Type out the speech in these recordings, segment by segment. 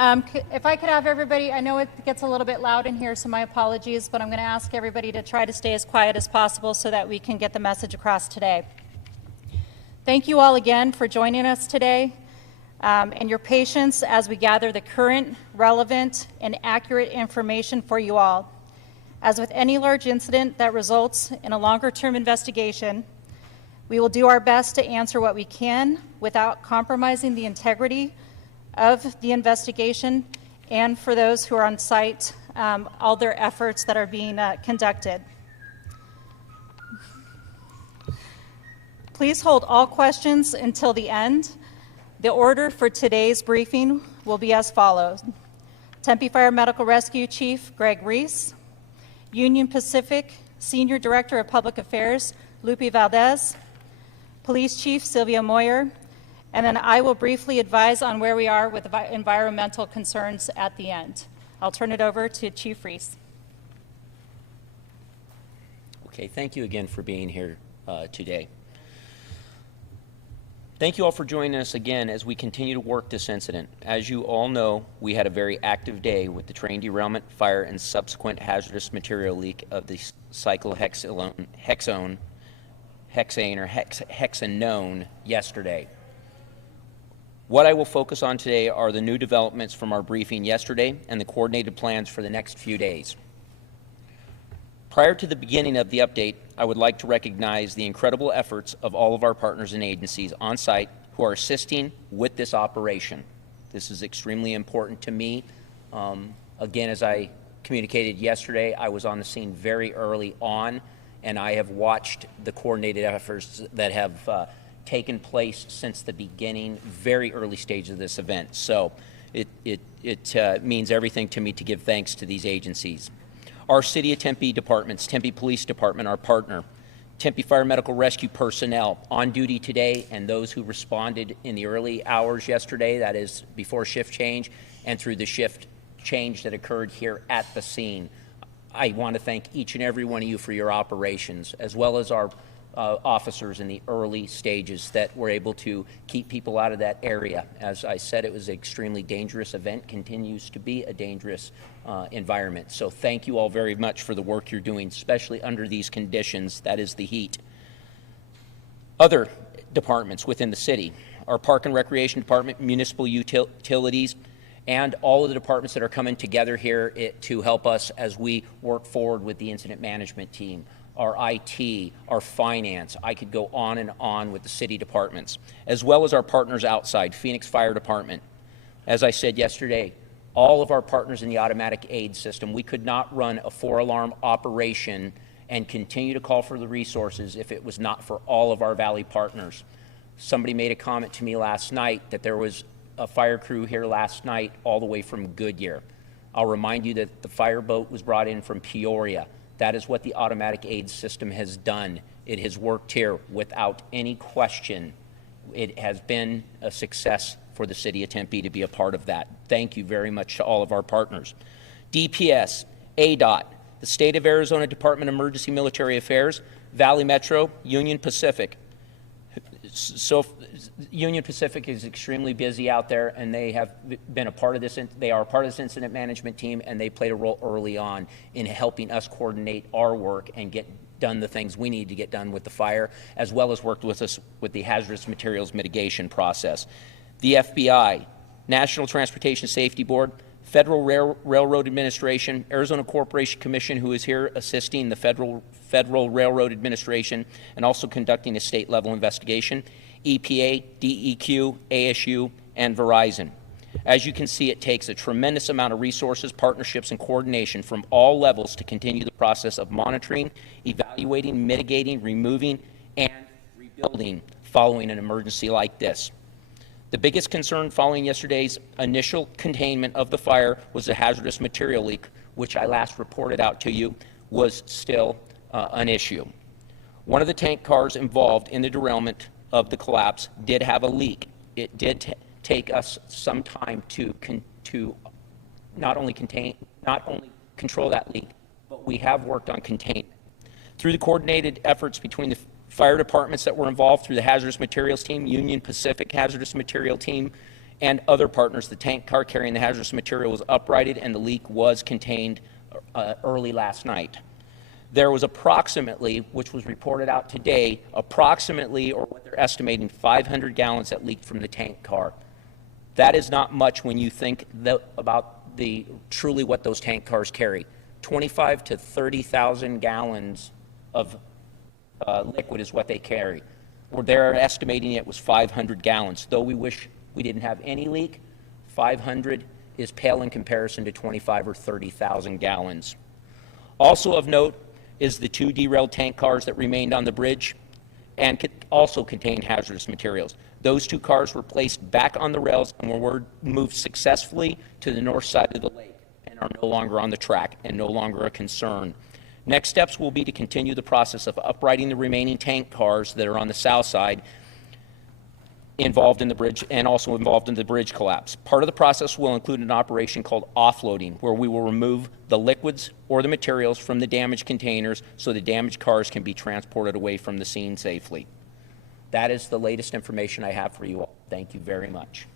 If I could have everybody, I know it gets a little bit loud in here, so my apologies, but I'm going to ask everybody to try to stay as quiet as possible so that we can get the message across today. Thank you all again for joining us today and your patience as we gather the current, relevant, and accurate information for you all. As with any large incident that results in a longer-term investigation, we will do our best to answer what we can without compromising the integrity of the investigation, and for those who are on site, all their efforts that are being conducted. Please hold all questions until the end. The order for today's briefing will be as follows. Tempe Fire Medical Rescue Chief Greg Reese, Union Pacific Senior Director of Public Affairs Lupe Valdez, Police Chief Sylvia Moyer, and then I will briefly advise on where we are with environmental concerns at the end. I'll turn it over to Chief Reese. Okay, thank you again for being here today. Thank you all for joining us again as we continue to work this incident. As you all know, we had a very active day with the train derailment, fire, and subsequent hazardous material leak of the cyclohexane yesterday. What I will focus on today are the new developments from our briefing yesterday and the coordinated plans for the next few days. Prior to the beginning of the update, I would like to recognize the incredible efforts of all of our partners and agencies on site who are assisting with this operation. This is extremely important to me. Again, as I communicated yesterday, I was on the scene very early on, and I have watched the coordinated efforts that have taken place since the beginning, very early stage of this event. So it means everything to me to give thanks to these agencies. Our City of Tempe departments, Tempe Police Department, our partner, Tempe Fire Medical Rescue personnel on duty today, and those who responded in the early hours yesterday, that is before shift change, and through the shift change that occurred here at the scene. I want to thank each and every one of you for your operations, as well as our officers in the early stages that were able to keep people out of that area. As I said, it was an extremely dangerous event, continues to be a dangerous environment. So thank you all very much for the work you're doing, especially under these conditions, that is the heat. Other departments within the city, our Park and Recreation Department, Municipal Utilities, and all of the departments that are coming together here to help us as we work forward with the incident management team, our IT, our finance. I could go on and on with the city departments, as well as our partners outside, Phoenix Fire Department. As I said yesterday, all of our partners in the automatic aid system, we could not run a 4-alarm operation and continue to call for the resources if it was not for all of our Valley partners. Somebody made a comment to me last night that there was a fire crew here last night all the way from Goodyear. I'll remind you that the fire boat was brought in from Peoria. That is what the automatic aid system has done. It has worked here without any question. It has been a success for the City of Tempe to be a part of that. Thank you very much to all of our partners. DPS, ADOT, the State of Arizona Department of Emergency Military Affairs, Valley Metro, Union Pacific. So Union Pacific is extremely busy out there, and they have been a part of this. They are a part of this incident management team, and they played a role early on in helping us coordinate our work and get done the things we need to get done with the fire, as well as worked with us with the hazardous materials mitigation process. The FBI, National Transportation Safety Board, Federal Railroad Administration, Arizona Corporation Commission, who is here assisting the Federal Railroad Administration and also conducting a state-level investigation, EPA, DEQ, ASU, and Verizon. As you can see, it takes a tremendous amount of resources, partnerships, and coordination from all levels to continue the process of monitoring, evaluating, mitigating, removing, and rebuilding following an emergency like this. The biggest concern following yesterday's initial containment of the fire was the hazardous material leak, which I last reported out to you was still an issue. One of the tank cars involved in the derailment of the collapse did have a leak. It did take us some time to not only control that leak, but we have worked on containment. Through the coordinated efforts between the fire departments that were involved, through the hazardous materials team, Union Pacific hazardous material team, and other partners, the tank car carrying the hazardous material was uprighted and the leak was contained early last night. There was approximately, which was reported out today, approximately, or what they're estimating, 500 gallons that leaked from the tank car. That is not much when you think about truly what those tank cars carry. 25 to 30,000 gallons of liquid is what they carry. Or they're estimating it was 500 gallons. Though we wish we didn't have any leak, 500 is pale in comparison to 25 or 30,000 gallons. Also of note is the 2 derailed tank cars that remained on the bridge and also contained hazardous materials. Those 2 cars were placed back on the rails and were moved successfully to the north side of the lake and are no longer on the track and no longer a concern. Next steps will be to continue the process of uprighting the remaining tank cars that are on the south side involved in the bridge and also involved in the bridge collapse. Part of the process will include an operation called offloading, where we will remove the liquids or the materials from the damaged containers so the damaged cars can be transported away from the scene safely. That is the latest information I have for you all. Thank you very much.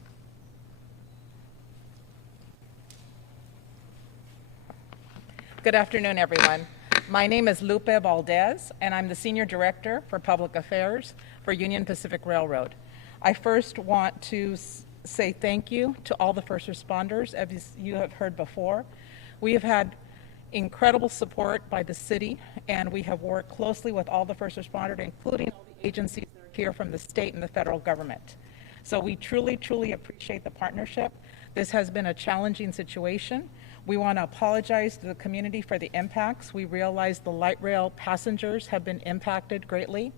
Good afternoon, everyone. My name is Lupe Valdez, and I'm the Senior Director for Public Affairs for Union Pacific Railroad. I first want to say thank you to all the first responders. As you have heard before, we have had incredible support by the city, and we have worked closely with all the first responders, including all the agencies that are here from the state and the federal government. So we truly, truly appreciate the partnership. This has been a challenging situation. We want to apologize to the community for the impacts. We realize the light rail passengers have been impacted greatly,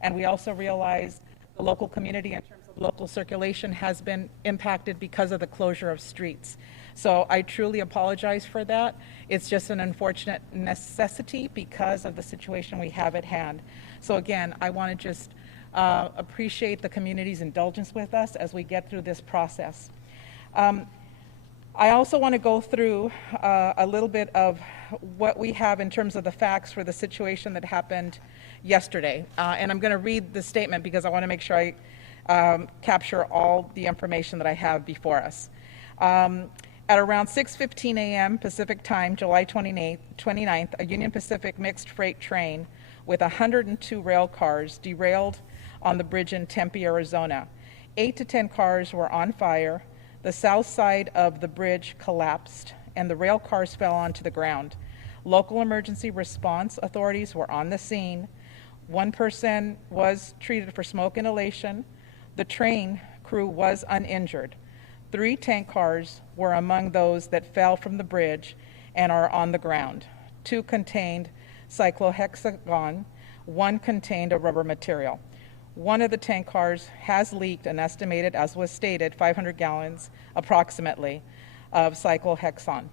and we also realize the local community in terms of local circulation has been impacted because of the closure of streets. So I truly apologize for that. It's just an unfortunate necessity because of the situation we have at hand. So again, I want to just appreciate the community's indulgence with us as we get through this process. I also want to go through a little bit of what we have in terms of the facts for the situation that happened yesterday. And I'm going to read the statement because I want to make sure I capture all the information that I have before us. At around 6:15 a.m. Pacific time, July 29th, a Union Pacific mixed freight train with 102 rail cars derailed on the bridge in Tempe, Arizona. 8 to 10 cars were on fire. The south side of the bridge collapsed, and the rail cars fell onto the ground. Local emergency response authorities were on the scene. One person was treated for smoke inhalation. The train crew was uninjured. 3 tank cars were among those that fell from the bridge and are on the ground. 2 contained cyclohexagon. 1 contained a rubber material. One of the tank cars has leaked an estimated, as was stated, 500 gallons approximately of cyclohexane.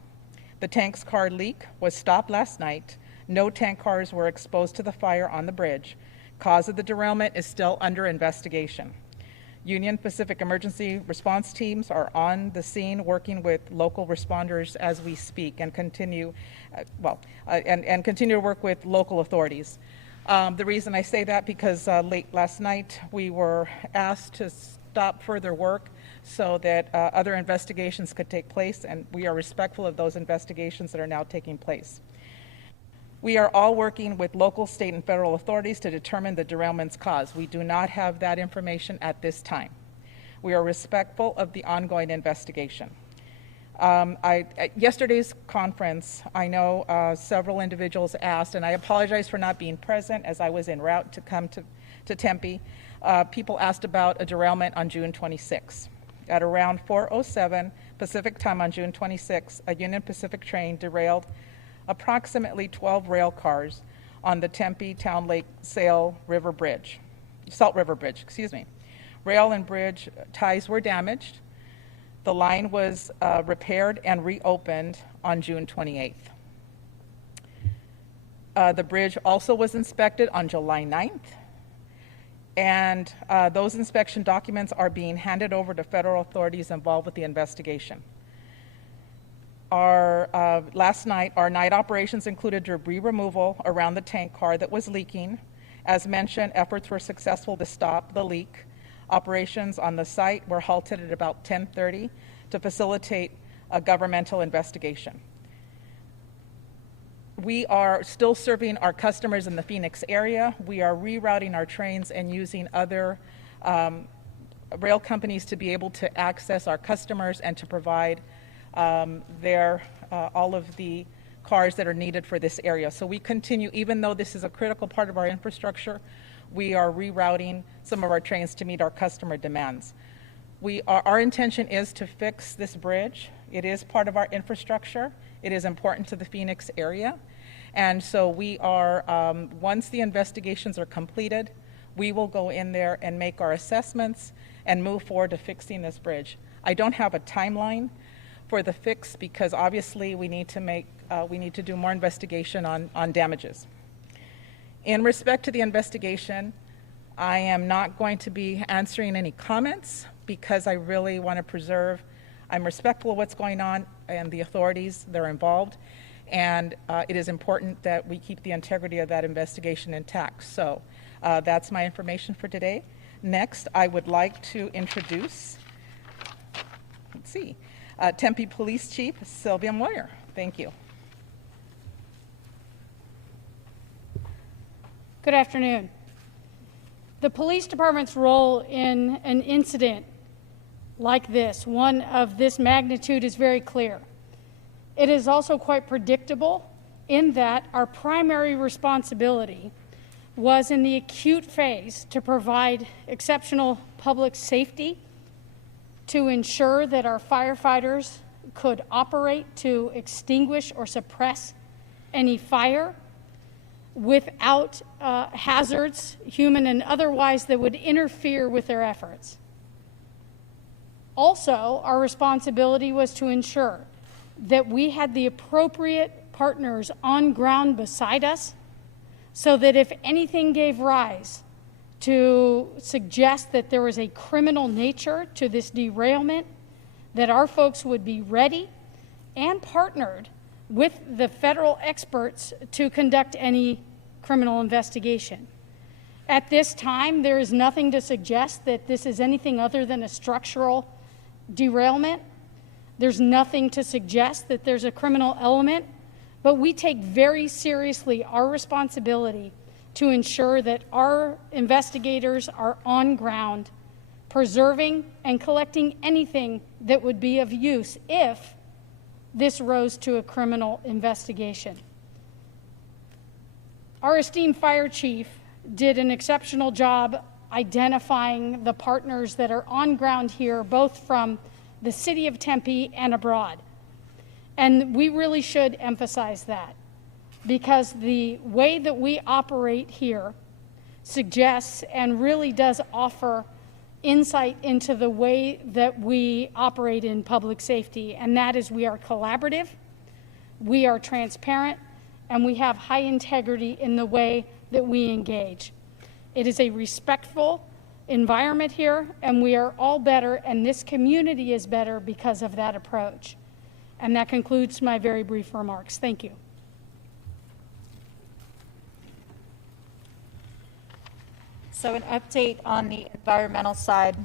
The tank's car leak was stopped last night. No tank cars were exposed to the fire on the bridge. Cause of the derailment is still under investigation. Union Pacific emergency response teams are on the scene working with local responders as we speak and continue to work with local authorities. The reason I say that because late last night we were asked to stop further work so that other investigations could take place, and we are respectful of those investigations that are now taking place. We are all working with local, state, and federal authorities to determine the derailment's cause. We do not have that information at this time. We are respectful of the ongoing investigation. At yesterday's conference, I know several individuals asked, and I apologize for not being present as I was en route to come to Tempe. People asked about a derailment on June 26. At around 4:07 Pacific time on June 26, a Union Pacific train derailed approximately 12 rail cars on the Tempe Town Lake Salt River Bridge. Rail and bridge ties were damaged. The line was repaired and reopened on June 28th. The bridge also was inspected on July 9th, and those inspection documents are being handed over to federal authorities involved with the investigation. Last night, our night operations included debris removal around the tank car that was leaking. As mentioned, efforts were successful to stop the leak. operations on the site were halted at about 10:30 to facilitate a governmental investigation. We are still serving our customers in the Phoenix area. We are rerouting our trains and using other rail companies to be able to access our customers and to provide all of the cars that are needed for this area. So we continue, even though this is a critical part of our infrastructure, we are rerouting some of our trains to meet our customer demands. Our intention is to fix this bridge. It is part of our infrastructure. It is important to the Phoenix area. And so we are, once the investigations are completed, we will go in there and make our assessments and move forward to fixing this bridge. I don't have a timeline for the fix because obviously we need to do more investigation on damages. In respect to the investigation, I am not going to be answering any comments because I really want to preserve, I'm respectful of what's going on and the authorities that are involved, and it is important that we keep the integrity of that investigation intact. So that's my information for today. Next, I would like to introduce, Tempe Police Chief Sylvia Moyer. Thank you. Good afternoon. The police department's role in an incident like this, one of this magnitude, is very clear. It is also quite predictable in that our primary responsibility was in the acute phase to provide exceptional public safety, to ensure that our firefighters could operate to extinguish or suppress any fire without hazards, human and otherwise, that would interfere with their efforts. Also, our responsibility was to ensure that we had the appropriate partners on ground beside us so that if anything gave rise to suggest that there was a criminal nature to this derailment, that our folks would be ready and partnered with the federal experts to conduct any criminal investigation. At this time, there is nothing to suggest that this is anything other than a structural derailment. There's nothing to suggest that there's a criminal element, but we take very seriously our responsibility to ensure that our investigators are on ground, preserving and collecting anything that would be of use if this rose to a criminal investigation. Our esteemed fire chief did an exceptional job identifying the partners that are on ground here, both from the city of Tempe and abroad. And we really should emphasize that, because the way that we operate here suggests and really does offer insight into the way that we operate in public safety, and that is we are collaborative, we are transparent, and we have high integrity in the way that we engage. It is a respectful environment here, and we are all better, and this community is better because of that approach. And that concludes my very brief remarks. Thank you. So an update on the environmental side.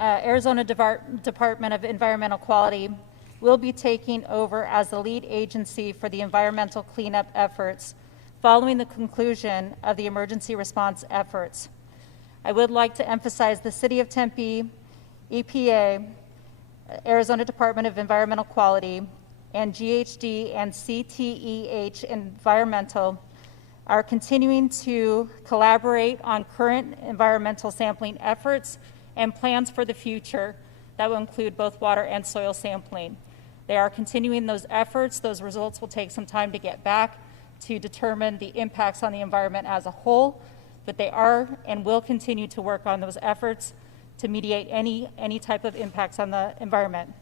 Arizona Department of Environmental Quality will be taking over as the lead agency for the environmental cleanup efforts following the conclusion of the emergency response efforts. I would like to emphasize the City of Tempe, EPA, Arizona Department of Environmental Quality, and GHD and CTEH Environmental are continuing to collaborate on current environmental sampling efforts and plans for the future that will include both water and soil sampling. They are continuing those efforts. Those results will take some time to get back to determine the impacts on the environment as a whole, but they are and will continue to work on those efforts to mediate any type of impacts on the environment.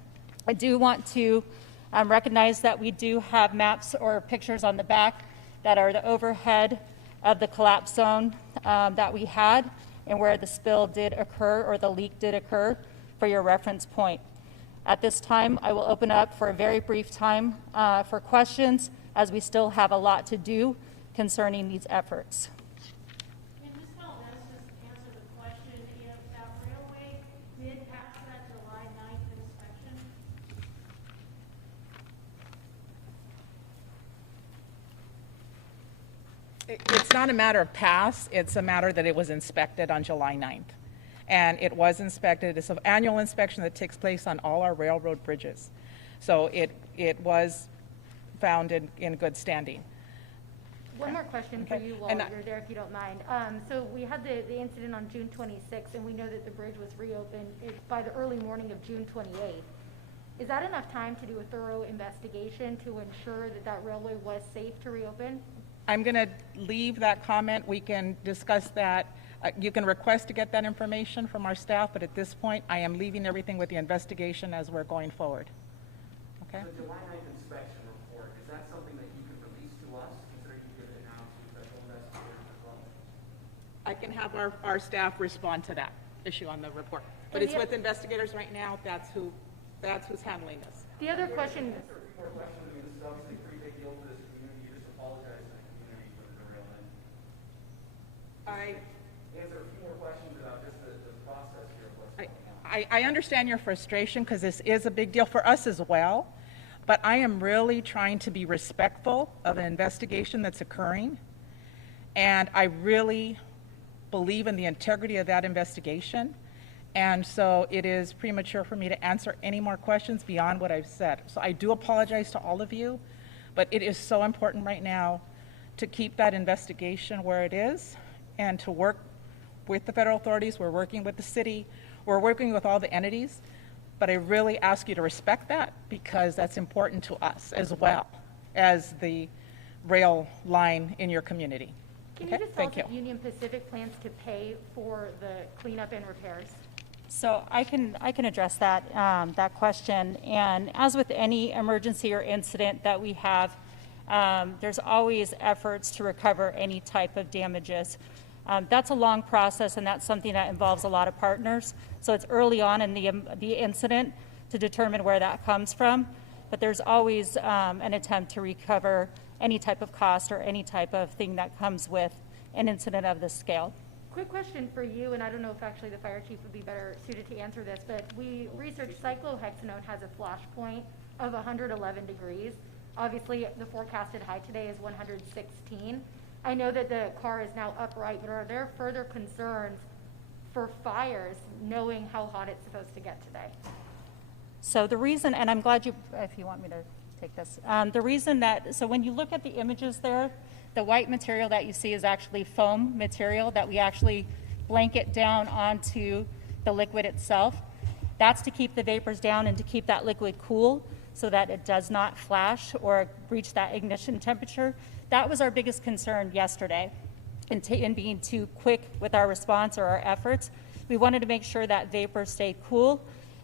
I do want to recognize that we do have maps or pictures on the back that are the overhead of the collapse zone that we had and where the spill did occur or the leak did occur for your reference point. At this time, I will open up for a very brief time for questions, as we still have a lot to do concerning these efforts. Can Ms. Valdez just answer the question if that It's not a matter of pass, it's a matter that it was inspected on July 9th. And it was inspected, it's an annual inspection that takes place on all our railroad bridges. So it was found in good standing. One more question for Okay. you while And you're there, if you don't mind. So we had the incident on June 26th, and we know that the bridge was reopened by the early morning of June 28th. Is that enough time to do a thorough investigation to ensure that that railway was safe to reopen? I'm going to leave that comment. We can discuss that. You can request to get that information from our staff, but at this point, I am leaving everything with the investigation as we're going forward. Okay? The July 9th inspection report, is that something that you can release to us, considering you give it now to federal investigators as well? I can have our staff respond to that issue on the report. But And it's the- with investigators right now. That's who's handling this. The other question, Answer a few more questions. I mean, this is obviously a pretty big deal for this community. You just apologize to the community for the derailment. Answer a few more questions about just the process here of what's going on. I understand your frustration because this is a big deal for us as well, but I am really trying to be respectful of an investigation that's occurring. And I really believe in the integrity of that investigation. And so it is premature for me to answer any more questions beyond what I've said. So I do apologize to all of you, but it is so important right now to keep that investigation where it is and to work with the federal authorities. We're working with the city. We're working with all the entities. But I really ask you to respect that because that's important to us as well as the rail line in your community. can Okay? you just tell us Thank if you. Union Pacific plans to pay for the cleanup and repairs? So I can address that question. And as with any emergency or incident that we have, there's always efforts to recover any type of damages. That's a long process, and that's something that involves a lot of partners. So it's early on in the incident to determine where that comes from. But there's always an attempt to recover any type of cost or any type of thing that comes with an incident of this scale. Quick question for you, and I don't know if actually the fire chief would be better suited to answer this, but we researched cyclohexanone has a flash point of 111 degrees. Obviously, the forecasted high today is 116. I know that the car is now upright, but are there further concerns for fires knowing how hot it's supposed to get today? So the reason, and I'm glad if you want me to take this, the reason that, so when you look at the images there, the white material that you see is actually foam material that we actually blanket down onto the liquid itself. That's to keep the vapors down and to keep that liquid cool so that it does not flash or reach that ignition temperature. That was our biggest concern yesterday in being too quick with our response or our efforts. We wanted to make sure that vapor stayed cool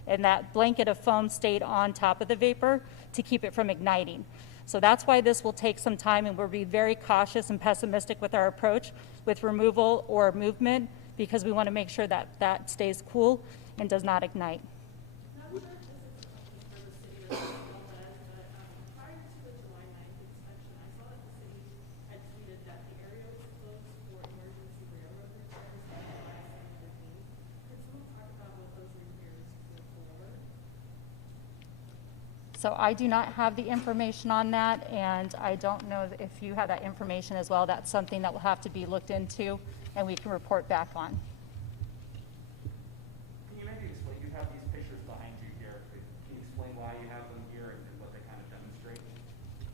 and that blanket of foam stayed on top of the vapor to keep it from igniting. So that's why this will take some time, and we'll be very cautious and pessimistic with our approach with removal or movement because we want to make sure that that stays cool and does not ignite. So I do not have the information on that, and I don't know if you have that information as well. That's something that will have to be looked into, and we can report back on. Can you maybe explain, you have these pictures behind you here. Can you explain why you have them here and what they kind of demonstrate?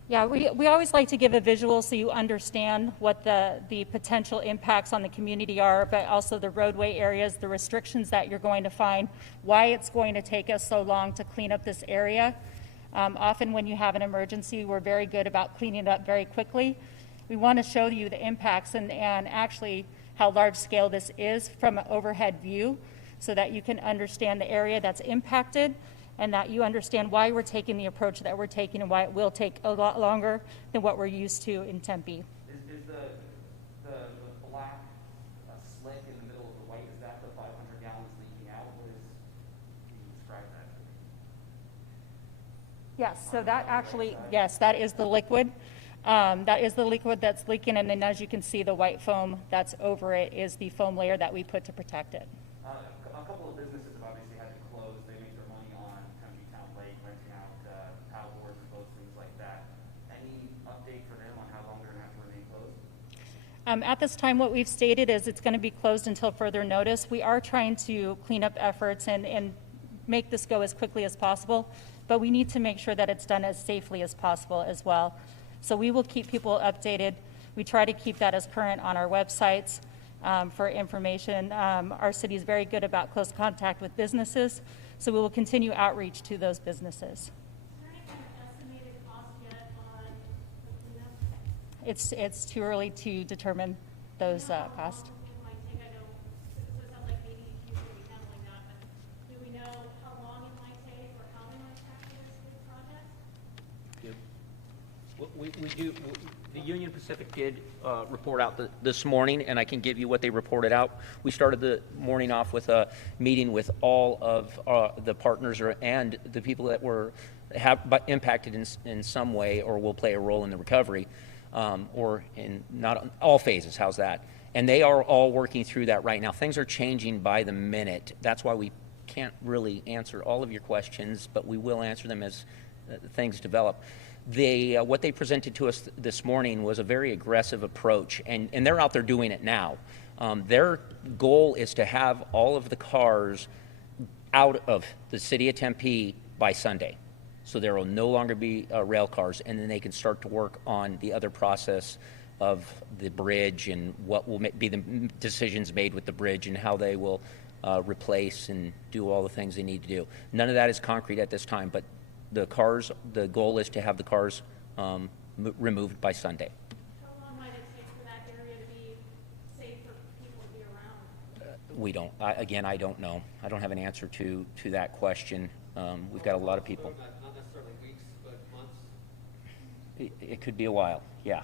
Yeah, we always like to give a visual so you understand what the potential impacts on the community are, but also the roadway areas, the restrictions that you're going to find, why it's going to take us so long to clean up this area. Often when you have an emergency, we're very good about cleaning it up very quickly. We want to show you the impacts and actually how large scale this is from an overhead view so that you can understand the area that's impacted and that you understand why we're taking the approach that we're taking and why it will take a lot longer than what we're used to in Tempe. Is the black slick in the middle of the white, is that the 500 gallons leaking out? What is, can you describe that? Yes, so that actually, yes, that is the liquid. That is the liquid that's leaking, and then as you can see, the white foam that's over it is the foam layer that we put to protect it. A couple of businesses have obviously had to close. They make their money on Tempe Town Lake, renting out paddle boards and boats, things like that. Any update for them on how long they're going to have to remain closed? At this time, what we've stated is it's going to be closed until further notice. We are trying to clean up efforts and make this go as quickly as possible, but we need to make sure that it's done as safely as possible as well. So we will keep people updated. We try to keep that as current on our websites for information. Our city is very good about close contact with businesses, so we will continue outreach to those businesses. It's too early to determine those costs. We do, the Union Pacific did report out this morning, and I can give you what they reported out. We started the morning off with a meeting with all of the partners and the people that have impacted in some way or will play a role in the recovery, or in not all phases. How's that? And they are all working through that right now. Things are changing by the minute. That's why we can't really answer all of your questions, but we will answer them as things develop. What they presented to us this morning was a very aggressive approach, and they're out there doing it now. Their goal is to have all of the cars out of the city of Tempe by Sunday. So there will no longer be rail cars, and then they can start to work on the other process of the bridge and what will be the decisions made with the bridge and how they will replace and do all the things they need to do. None of that is concrete at this time, but the goal is to have the cars removed by Sunday. How long might it take for that area to be safe for people to be around? We don't. I don't know. I don't have an answer to that question. We've got a lot of people. Not necessarily weeks, but months? It could be a while, yeah.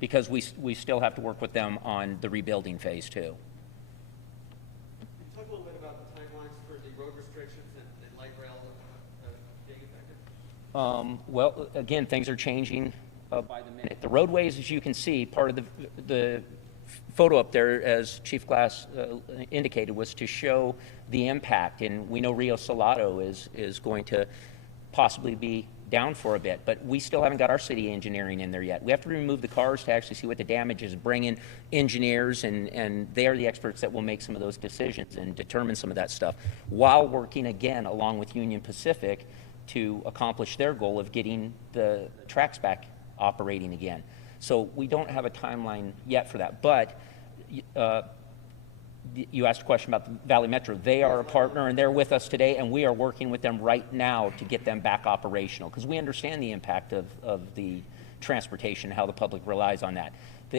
Because we still have to work with them on the rebuilding phase too. Can you talk a little bit about the timelines for the road restrictions and light rail being affected? Well, again, things are changing by the minute. The roadways, as you can see, part of the photo up there, as Chief Glass indicated, was to show the impact. And we know Rio Salado is going to possibly be down for a bit, but we still haven't got our city engineering in there yet. We have to remove the cars to actually see what the damage is, bring in engineers, and they are the experts that will make some of those decisions and determine some of that stuff, while working again along with Union Pacific to accomplish their goal of getting the tracks back operating again. So we don't have a timeline yet for that, but you asked a question about the Valley Metro. They are a partner, and they're with us today, and we are working with them right now to get them back operational, because we understand the impact of the transportation, how the public relies on that.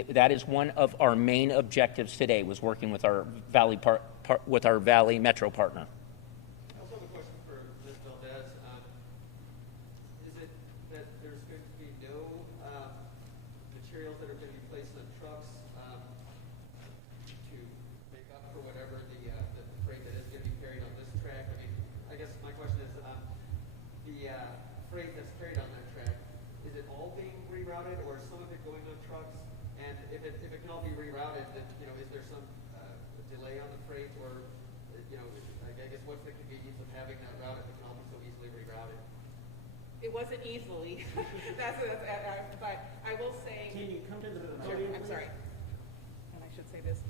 That is one of our main objectives today, was working with our Valley Metro partner. I also have a question for Ms. Valdez. Is it that there's going to be no materials that are going to be placed on trucks to make up for whatever the freight that is going to be carried on this track? I mean, I guess my question is, the freight that's carried on that track, is it all being rerouted, or is some of it going on trucks? And if it can all be rerouted, then, is there some delay on the freight, or, I guess what's the convenience of having that route if it can all be so easily rerouted? It wasn't easily. But I will say. Can you come to the podium, I'm sorry. And I should say this.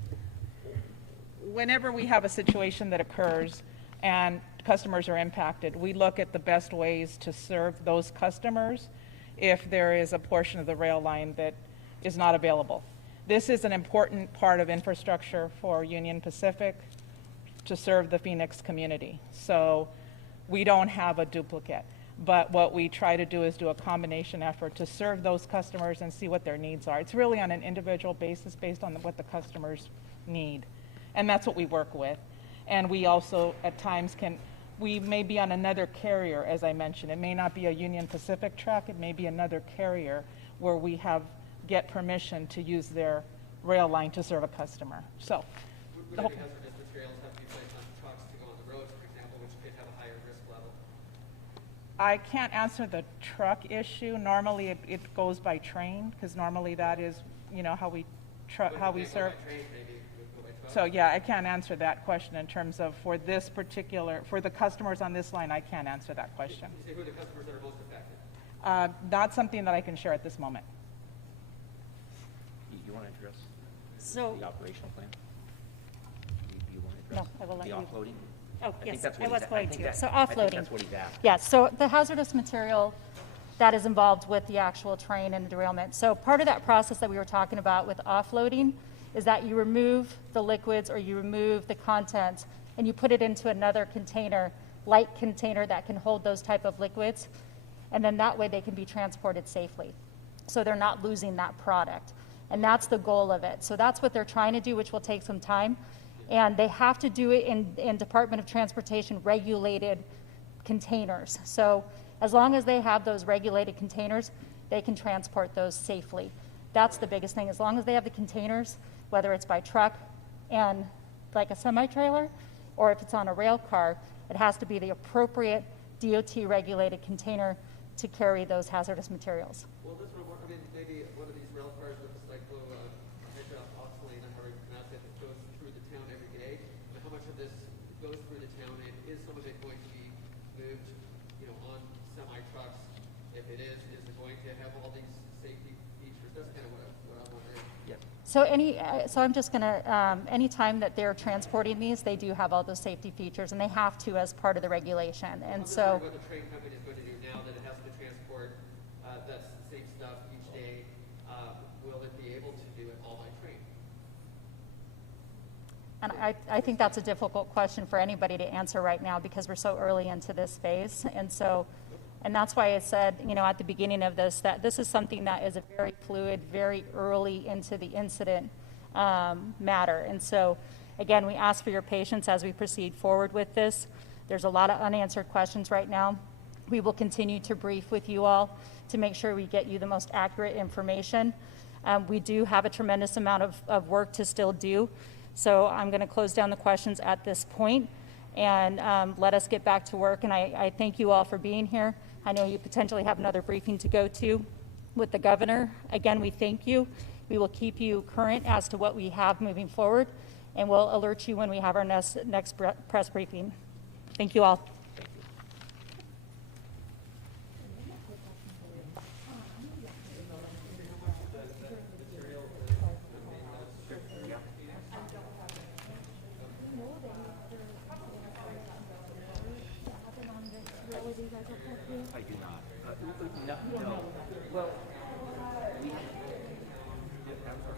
Whenever we have a situation that occurs and customers are impacted, we look at the best ways to serve those customers if there is a portion of the rail line that is not available. This is an important part of infrastructure for Union Pacific to serve the Phoenix community. So we don't have a duplicate. But what we try to do is do a combination effort to serve those customers and see what their needs are. It's really on an individual basis based on what the customers need. And that's what we work with. And we also, at times, we may be on another carrier, as I mentioned. It may not be a Union Pacific track. It may be another carrier where we get permission to use their rail line to serve a customer. So, Would any hazardous materials have to be placed on trucks to go on the roads, for example, which could have a higher risk level? I can't answer the truck issue. Normally, it goes by train, because normally that is, how we serve. So yeah, I can't answer that question in terms of for the customers on this line. I can't answer that question. Can you say who are the customers that are most affected? Not something that I can share at this moment. You want to address? So, The operational plan? You want to no, address I will let the you. offloading? Oh, I think yes, that's what I was he's- going think to. that- So I think offloading. that's what he's asking. Yeah, so the hazardous material that is involved with the actual train and derailment. So part of that process that we were talking about with offloading is that you remove the liquids or you remove the content and you put it into another container, light container that can hold those type of liquids. And then that way they can be transported safely. So they're not losing that product. And that's the goal of it. So that's what they're trying to do, which will take some time. And they have to do it in Department of Transportation regulated containers. So as long as they have those regulated containers, they can transport those safely. That's the biggest thing. As long as they have the containers, whether it's by truck and like a semi-trailer, or if it's on a rail car, it has to be the appropriate DOT regulated container to carry those hazardous materials. Well, this one, I mean, maybe one of these rail cars with a cyclo, hydroxylane, I'm already pronouncing it, that goes through the town every day. But how much of this goes through the town, and is some of it going to be moved, you know, on semi trucks? If it is it going to have all these safety features? That's kind of what I'm wondering. Yes. So so I'm just gonna, anytime that they're transporting these, they do have all those safety features, and they have to as part of the regulation. And I'm just so, wondering what the train company is going to do now that it has to transport that same stuff each day. Will it be able to do it all by train? and I think that's a difficult question for anybody to answer right now because we're so early into this phase. And so, and that's why I said, you know, at the beginning of this, that this is something that is a very fluid, very early into the incident matter. And so, again, we ask for your patience as we proceed forward with this. There's a lot of unanswered questions right now. We will continue to brief with you all to make sure we get you the most accurate information. We do have a tremendous amount of work to still do. So I'm going to close down the questions at this point and let us get back to work. And I thank you all for being here. I know you potentially have another briefing to go to with the governor. Again, we thank you. We will keep you current as to what we have moving forward, and we'll alert you when we have our next press briefing. Thank you all. I do not. No. Well, we, that was our